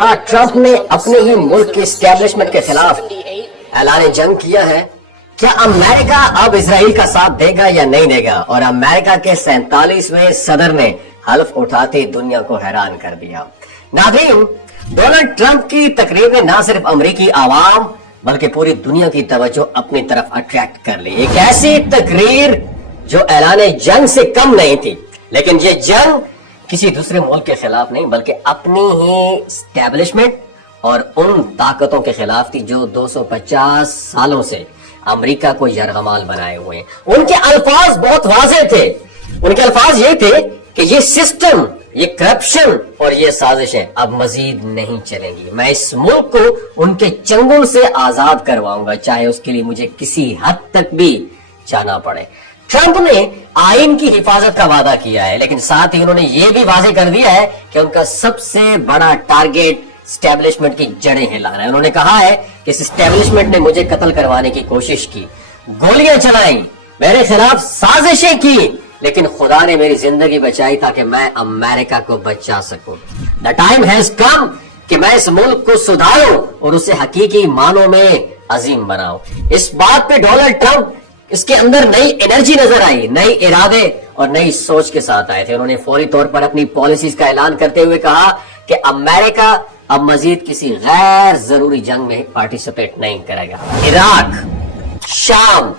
Trump ने अपने ही मुल्क के स्टैब्लिशमेंट के खिलाफ ऐलान जंग किया है। क्या अमेरिका अब इजराइल का साथ देगा या नहीं देगा? और अमेरिका के 47वें सदर ने हल्फ उठाते दुनिया को हैरान कर दिया। नाज़रीन, डोनाल्ड ट्रंप की तकरीर ने न सिर्फ अमेरिकी आवाम बल्कि पूरी दुनिया की तवज्जो अपनी तरफ अट्रैक्ट कर ली। एक ऐसी तकरीर जो ऐलान जंग से कम नहीं थी, लेकिन ये जंग किसी दूसरे मुल्क के खिलाफ नहीं बल्कि अपनी ही स्टैब्लिशमेंट और उन ताकतों के खिलाफ थी जो 250 सालों से अमेरिका को यरगमाल बनाए हुए हैं। उनके अल्फाज बहुत वाज़ेह थे। उनके अल्फाज ये थे कि ये सिस्टम, ये करप्शन और ये साजिशें अब मजीद नहीं चलेंगी। मैं इस मुल्क को उनके चंगुल से आजाद करवाऊंगा, चाहे उसके लिए मुझे किसी हद तक भी जाना पड़े। ट्रंप ने आइन की हिफाजत का वादा किया है, लेकिन साथ ही उन्होंने ये भी वाजे कर दिया है कि उनका सबसे बड़ा टारगेट स्टैब्लिशमेंट की जड़ें हिलाना है। उन्होंने कहा है कि इस स्टैब्लिशमेंट ने मुझे कत्ल करवाने की कोशिश की, गोलियां चलाई, मेरे खिलाफ साजिशें की, लेकिन खुदा ने मेरी जिंदगी बचाई ताकि मैं अमेरिका को बचा सकूं। द टाइम हैज कम कि मैं इस मुल्क को सुधारूं और उसे हकीकी मानों में अजीम बनाऊं। इस बात पे डोनाल्ड ट्रंप, इसके अंदर नई एनर्जी नजर आई, नई इरादे और नई सोच के साथ आए थे। उन्होंने फौरी तौर पर अपनी पॉलिसीज का ऐलान करते हुए कहा कि अमेरिका अब मजीद किसी गैर जरूरी जंग में पार्टिसिपेट नहीं करेगा। इराक, शाम,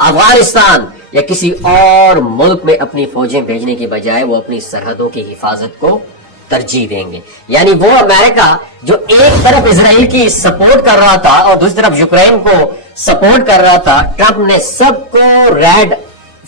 अफगानिस्तान या किसी और मुल्क में अपनी फौजें भेजने की बजाय वो अपनी सरहदों की हिफाजत को तरजीह देंगे। यानी वो अमेरिका जो एक तरफ इजराइल की सपोर्ट कर रहा था और दूसरी तरफ यूक्रेन को सपोर्ट कर रहा था, ट्रंप ने सबको रेड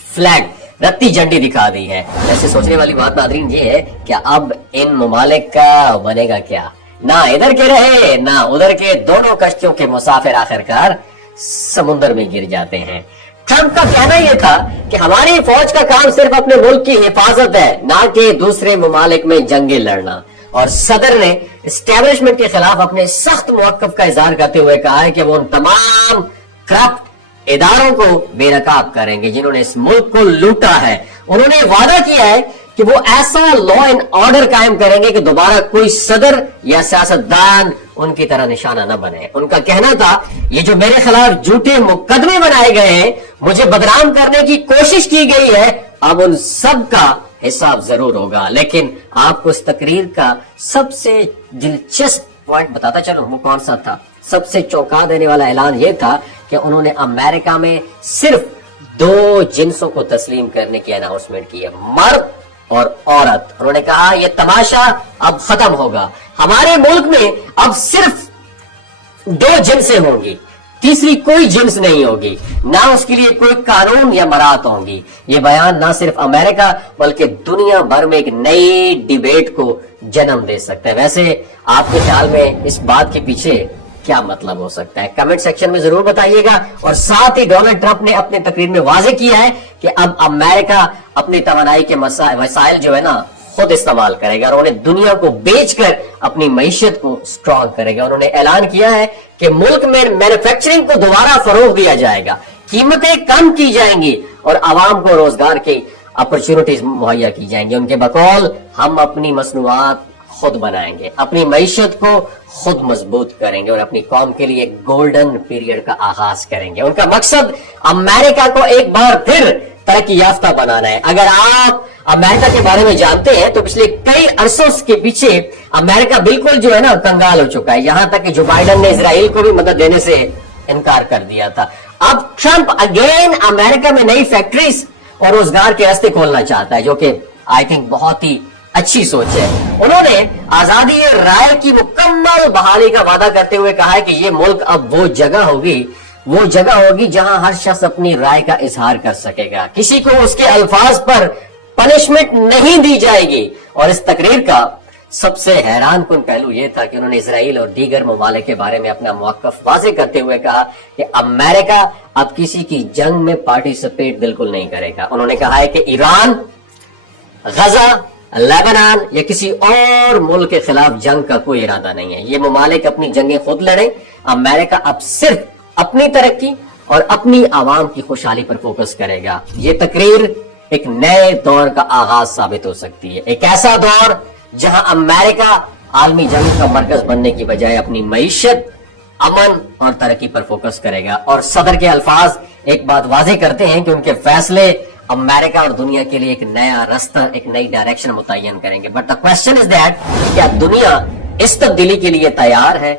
फ्लैग, रत्ती झंडी दिखा दी है। ऐसे सोचने वाली बात नाज़रीन ये है कि अब इन ममालिक का बनेगा क्या? ना इधर के रहे ना उधर के, दोनों कश्तियों के मुसाफिर आखिरकार समुद्र में गिर जाते हैं। ट्रंप का कहना यह था कि हमारी फौज का काम सिर्फ अपने मुल्क की हिफाजत है, ना कि दूसरे ममालिक में जंगे लड़ना। और सदर ने एस्टेब्लिशमेंट के खिलाफ अपने सख्त मौक़िफ़ का इजहार करते हुए कहा है कि वो उन तमाम करप्ट इदारों को बेनकाब करेंगे जिन्होंने इस मुल्क को लूटा है। उन्होंने वादा किया है कि वो ऐसा लॉ एंड ऑर्डर कायम करेंगे कि दोबारा कोई सदर या सियासतदान उनकी तरह निशाना न बने। उनका कहना था, ये जो मेरे खिलाफ झूठे मुकदमे बनाए गए हैं, मुझे बदनाम करने की कोशिश की गई है, अब उन सब का हिसाब जरूर होगा। लेकिन आपको इस तकरीर का सबसे दिलचस्प पॉइंट बताता चलूं, वो कौन सा था? सबसे चौंका देने वाला ऐलान यह था कि उन्होंने अमेरिका में सिर्फ 2 जिन्सों को तस्लीम करने की अनाउंसमेंट की है, मर्द और औरत। उन्होंने कहा यह तमाशा अब खत्म होगा, हमारे मुल्क में अब सिर्फ 2 जिन्सें होंगी, तीसरी कोई जिन्स नहीं होगी, ना उसके लिए कोई कानून या मराहत होंगी। ये बयान ना सिर्फ अमेरिका बल्कि दुनिया भर में एक नई डिबेट को जन्म दे सकता है। वैसे आपके ख्याल में इस बात के पीछे क्या मतलब हो सकता है? कमेंट सेक्शन में जरूर बताइएगा। और साथ ही डोनाल्ड ट्रंप ने अपनी तकरीर में वाजे किया है कि अब अमेरिका अपनी तवानाई के वसाइल जो है ना खुद इस्तेमाल करेगा और उन्हें दुनिया को बेचकर अपनी मईशत को स्ट्रॉन्ग करेगा। उन्होंने ऐलान किया है कि मुल्क में मैन्युफैक्चरिंग को दोबारा फरोग दिया जाएगा, कीमतें कम की जाएंगी और आवाम को रोजगार की अपॉर्चुनिटीज मुहैया की जाएंगी। उनके बकौल हम अपनी मसनूआत खुद बनाएंगे, अपनी मईशत को खुद मजबूत करेंगे और अपनी कौम के लिए गोल्डन पीरियड का आगाज करेंगे। उनका मकसद अमेरिका को एक बार फिर तरक्की याफ्ता बनाना है। अगर आप अमेरिका के बारे में जानते हैं तो पिछले कई अरसों के पीछे अमेरिका बिल्कुल जो है ना कंगाल हो चुका है, यहां तक कि जो बाइडन ने इजराइल को भी मदद देने से इनकार कर दिया था। अब ट्रंप अगेन अमेरिका में नई फैक्ट्रीज और रोजगार के रास्ते खोलना चाहता है, जो कि आई थिंक बहुत ही अच्छी सोच है। उन्होंने आजादी राय की मुकम्मल बहाली का वादा करते हुए कहा है कि ये मुल्क अब वो जगह होगी जहां हर शख्स अपनी राय का इजहार कर सकेगा, किसी को उसके अल्फाज पर पनिशमेंट नहीं दी जाएगी। और इस तकरीर का सबसे हैरान कुन पहलू यह था कि उन्होंने इजराइल और दीगर ममालिक के बारे में अपना मौक़िफ़ वाज़े करते हुए कहा कि अमेरिका अब किसी की जंग में पार्टिसिपेट बिल्कुल नहीं करेगा। उन्होंने कहा है कि ईरान, गजा, लेबनान या किसी और मुल्क के खिलाफ जंग का कोई इरादा नहीं है। ये ममालिक अपनी जंगें खुद लड़ें, अमेरिका अब सिर्फ अपनी तरक्की और अपनी आवाम की खुशहाली पर फोकस करेगा। ये तकरीर एक नए दौर का आगाज साबित हो सकती है, एक ऐसा दौर जहां अमेरिका عالمی جنگ کا مرکز بننے کی بجائے اپنی معیشت، امن اور ترقی پر فوکس کرے گا. اور صدر کے الفاظ ایک بات واضح کرتے ہیں کہ ان کے فیصلے امریکہ اور دنیا کے لیے ایک نیا راستہ، ایک نئی ڈائریکشن متعین کریں گے. But the question is that, کیا دنیا اس تبدیلی کے لیے تیار ہے؟